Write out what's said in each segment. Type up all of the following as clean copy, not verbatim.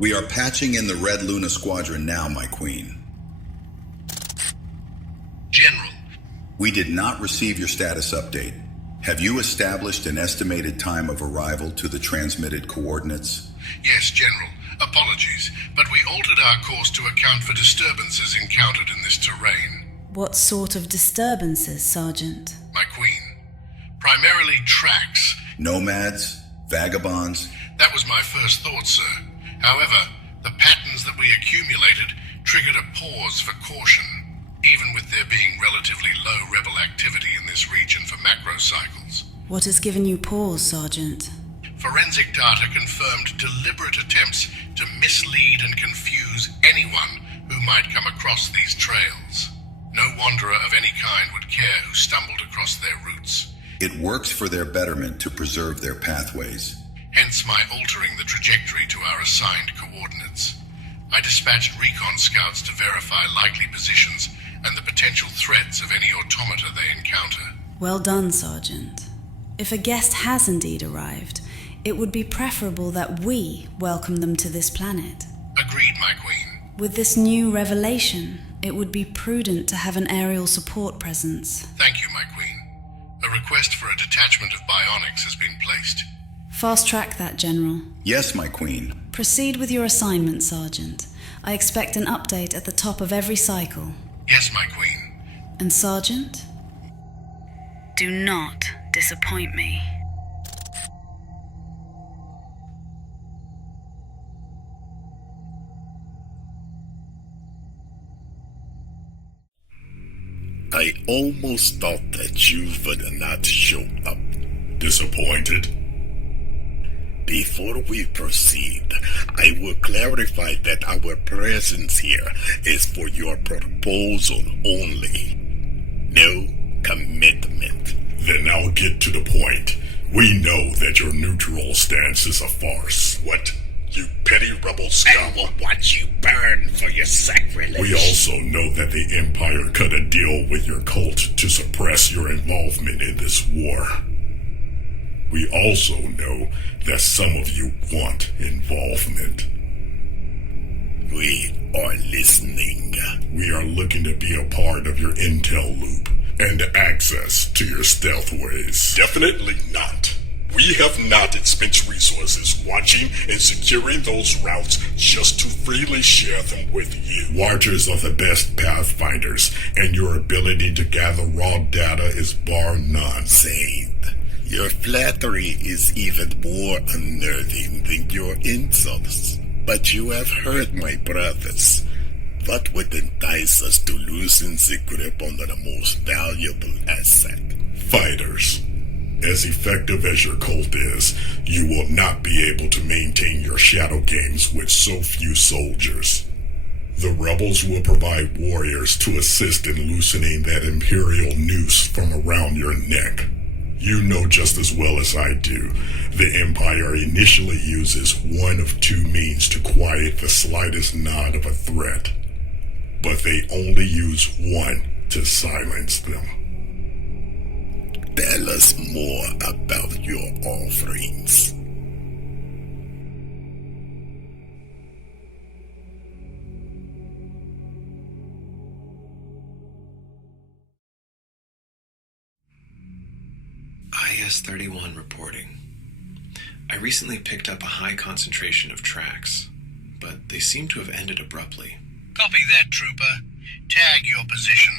We are patching in the Red Luna Squadron now, my queen. General. We did not receive your status update. Have you established an estimated time of arrival to the transmitted coordinates? Yes, General. Apologies, but we altered our course to account for disturbances encountered in this terrain. What sort of disturbances, Sergeant? My queen. Primarily tracks. Nomads? Vagabonds? That was my first thought, sir. However, the patterns that we accumulated triggered a pause for caution, even with there being relatively low rebel activity in this region for macro cycles. What has given you pause, Sergeant? Forensic data confirmed deliberate attempts to mislead and confuse anyone who might come across these trails. No wanderer of any kind would care who stumbled across their routes. It works for their betterment to preserve their pathways. Hence my altering the trajectory to our assigned coordinates. I dispatched recon scouts to verify likely positions and the potential threats of any automata they encounter. Well done, Sergeant. If a guest has indeed arrived, it would be preferable that we welcome them to this planet. Agreed, my queen. With this new revelation, it would be prudent to have an aerial support presence. Thank you, my queen. A request for a detachment of bionics has been placed. Fast-track that, General. Yes, my queen. Proceed with your assignment, Sergeant. I expect an update at the top of every cycle. Yes, my queen. And Sergeant? Do not disappoint me. I almost thought that you would not show up. Disappointed? Before we proceed, I will clarify that our presence here is for your proposal only. No commitment. Then I'll get to the point. We know that your neutral stance is a farce. What? You petty rebel scum. I will watch you burn for your sacrilege. We also know that the Empire cut a deal with your cult to suppress your involvement in this war. We also know that some of you want involvement. We are listening. We are looking to be a part of your intel loop and access to your stealth ways. Definitely not. We have not spent resources watching and securing those routes just to freely share them with you. Watchers are the best pathfinders, and your ability to gather raw data is bar none. Sane. Your flattery is even more unnerving than your insults. But you have heard my brothers. What would entice us to loosen the grip on the most valuable asset? Fighters. As effective as your cult is, you will not be able to maintain your shadow games with so few soldiers. The rebels will provide warriors to assist in loosening that imperial noose from around your neck. You know just as well as I do, the Empire initially uses one of two means to quiet the slightest nod of a threat. But they only use one to silence them. Tell us more about your offerings. IS-31 reporting. I recently picked up a high concentration of tracks, but they seem to have ended abruptly. Copy that, Trooper. Tag your position,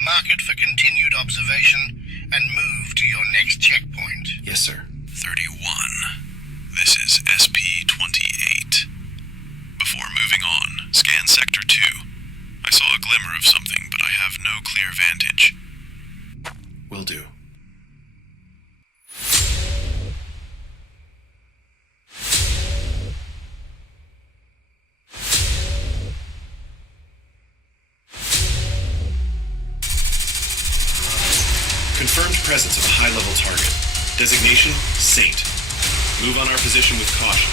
mark it for continued observation, and move to your next checkpoint. Yes, sir. 31. This is SP-28. Before moving on, scan Sector 2. I saw a glimmer of something, but I have no clear vantage. Will do. Confirmed presence of a high-level target. Designation, Saint. Move on our position with caution.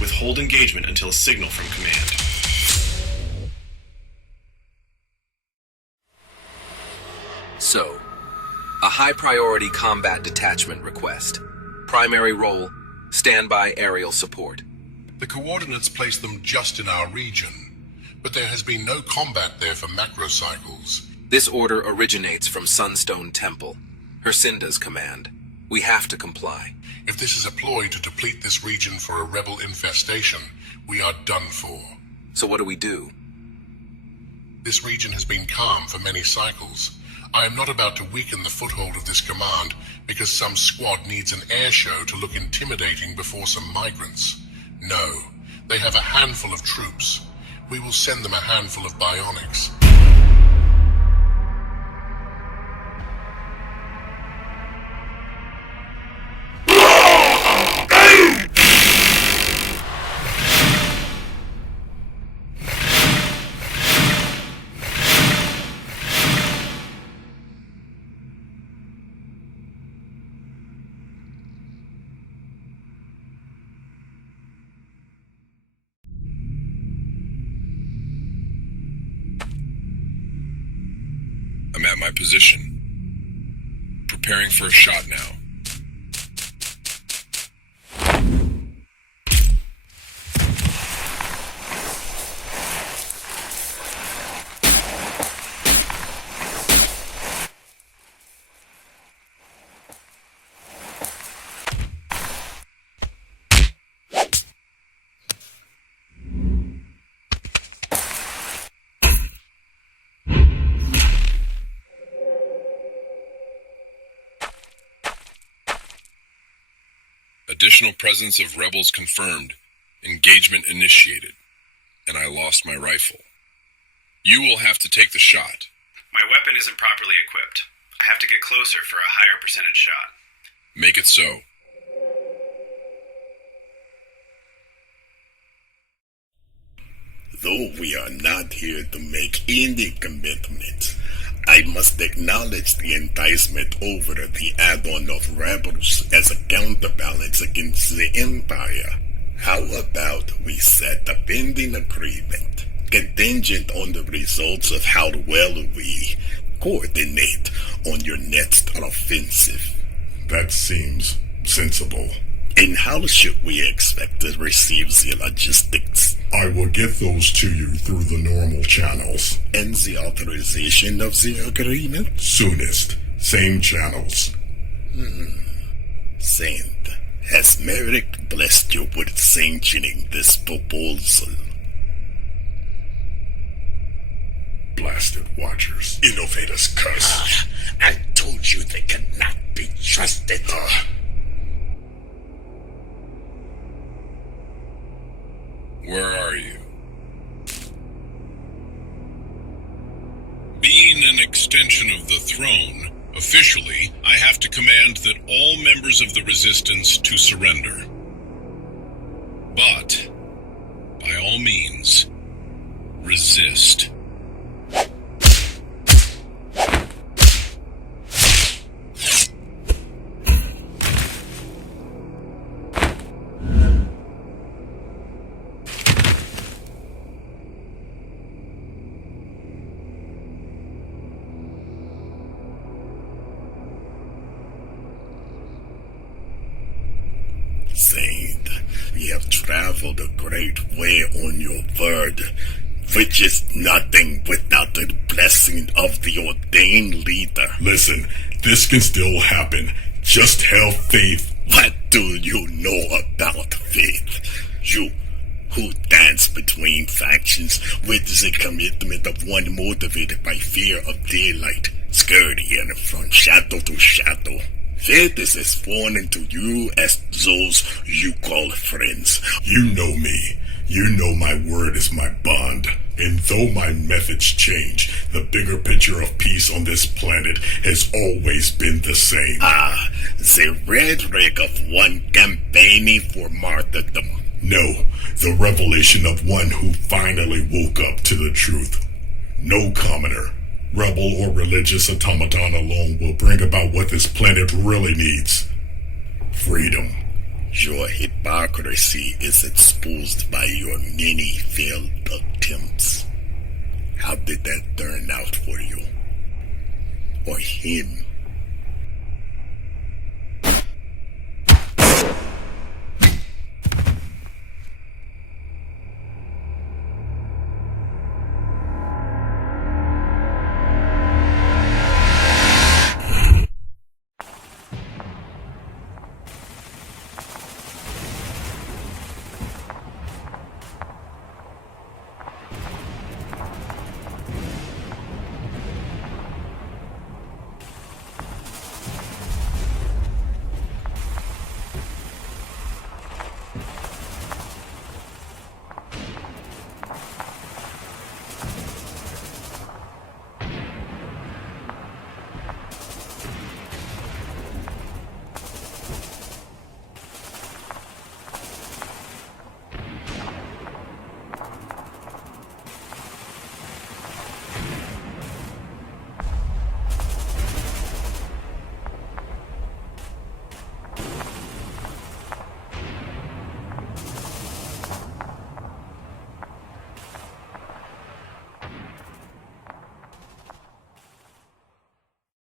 Withhold engagement until a signal from command. So, a high-priority combat detachment request. Primary role, standby aerial support. The coordinates place them just in our region, but there has been no combat there for macrocycles. This order originates from Sunstone Temple, Hercinda's command. We have to comply. If this is a ploy to deplete this region for a rebel infestation, we are done for. So what do we do? This region has been calm for many cycles. I am not about to weaken the foothold of this command because some squad needs an air show to look intimidating before some migrants. No, they have a handful of troops. We will send them a handful of bionics. I'm at my position. Preparing for a shot now. Additional presence of rebels confirmed. Engagement initiated. And I lost my rifle. You will have to take the shot. My weapon isn't properly equipped. I have to get closer for a higher percentage shot. Make it so. Though we are not here to make any commitments, I must acknowledge the enticement over the add-on of rebels as a counterbalance against the Empire. How about we set a pending agreement, contingent on the results of how well we coordinate on your next offensive? That seems sensible. And how should we expect to receive the logistics? I will get those to you through the normal channels. And the authorization of the agreement? Soonest. Same channels. Saint, has Merrick blessed you with sanctioning this proposal? Blasted Watchers. Innovators curse. I told you they cannot be trusted. Where are you? Being an extension of the throne, officially, I have to command that all members of the Resistance to surrender. But, by all means, resist. Saint, we have traveled a great way on your word, which is nothing without the blessing of the ordained leader. Listen, this can still happen. Just have faith. What do you know about faith? You who dance between factions with the commitment of one motivated by fear of daylight, scurrying from shadow to shadow. Faith is as foreign to you as those you call friends. You know me. You know my word is my bond. And though my methods change, the bigger picture of peace on this planet has always been the same. The rhetoric of one campaigning for martyrdom. No, the revelation of one who finally woke up to the truth. No commoner, rebel or religious automaton alone will bring about what this planet really needs. Freedom. Your hypocrisy is exposed by your many failed attempts. How did that turn out for you? Or him?